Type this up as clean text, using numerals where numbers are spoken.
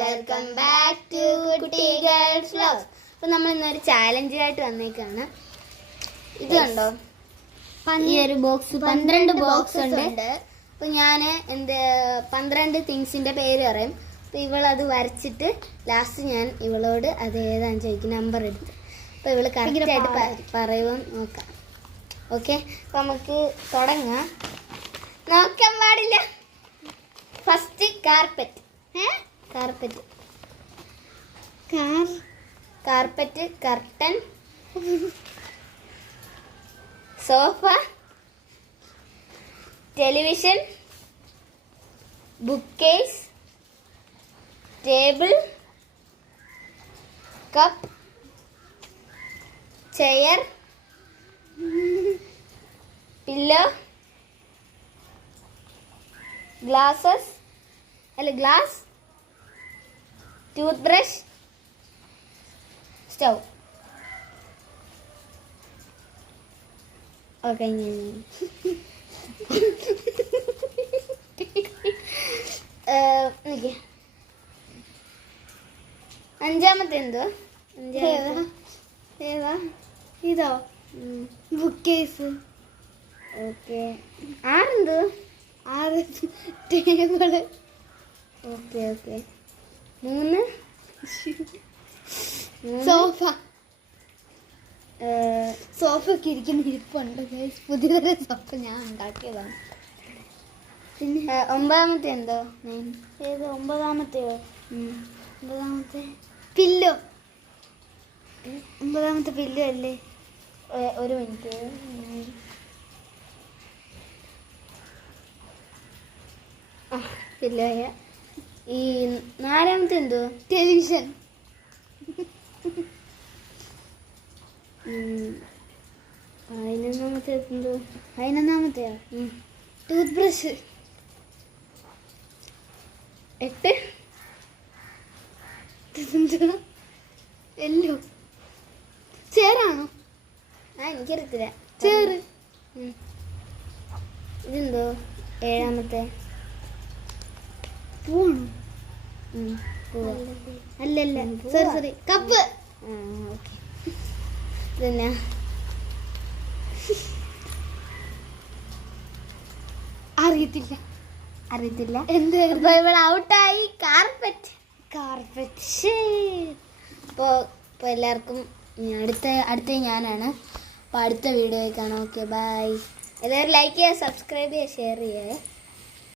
Welcome back to കുട്ടി girls vlogs. അപ്പോൾ നമ്മൾ ഇന്നൊരു ചാലഞ്ചായിട്ട് വന്നേക്കാണ്. ഇത് കണ്ടോ, ഈ ഒരു ബോക്സ് 12 ബോക്സ് ഉണ്ട്. അപ്പോൾ ഞാൻ 12 തിങ്സിൻ്റെ പേര് പറയും. അപ്പോൾ ഇവളത് വരച്ചിട്ട് ലാസ്റ്റ് ഞാൻ ഇവളോട് അത് ഏതാണെന്ന് ചോദിക്കും, നമ്പർ എടുത്ത്. അപ്പോൾ ഇവള് കറക്റ്റായിട്ട് പറയുമെന്ന് നോക്കാം. ഓക്കെ, അപ്പോൾ നമുക്ക് തുടങ്ങാം. നോക്കാൻ പാടില്ല. First carpet. Carpet, carpet, curtain, sofa, television, book case, table, cup, chair, pillow, glass, tooth brush, stove. Okay, അഞ്ചാമത്തെ എന്തോ? ഇതോ ബുക്ക് കേസ്. ഓക്കെ, ആറെന്തോ? 6 ടേബിള്. Okay okay, 3 sofa. സോഫയൊക്കെ ഇരിക്കുന്ന ഇരിപ്പുണ്ട്. പുതിയതൊരു സോഫ ഞാൻ ഉണ്ടാക്കിയതാണ്. പിന്നെ 9ാമത്തെ എന്തോ? ഏത് 9ാമത്തെയോ? 9ാമത്തെ പില്ലോ. 9ാമത്തെ പില്ലോ അല്ലേ? ഒരു മിനിറ്റ്. പില്ലോയ. ഈ 4ാമത്തെ എന്തോ? ടെലിവിഷൻ. 11ാമത്തെ എന്തോ? 11ാമത്തെയോ? Tooth brush. 8 എല്ലോ. ചേറാണോ? എനിക്കറിയത്തില്ല. ചേറ്. ഇതെന്തോ? 7ാമത്തെ പൂവാണോ? അല്ലല്ല, സോറി കപ്പ്. ഓക്കെ, പിന്നെ അറിയത്തില്ല എന്ത്? ഇവിടെ ഔട്ടായി. കാർപ്പറ്റ്. അപ്പോൾ എല്ലാവർക്കും അടുത്ത ഞാനാണ്. അപ്പോൾ അടുത്ത വീഡിയോ കാണാം. Okay, bye. എല്ലാവരും ലൈക്ക് ചെയ്യുക, സബ്സ്ക്രൈബ് ചെയ്യുക, ഷെയർ ചെയ്യുക.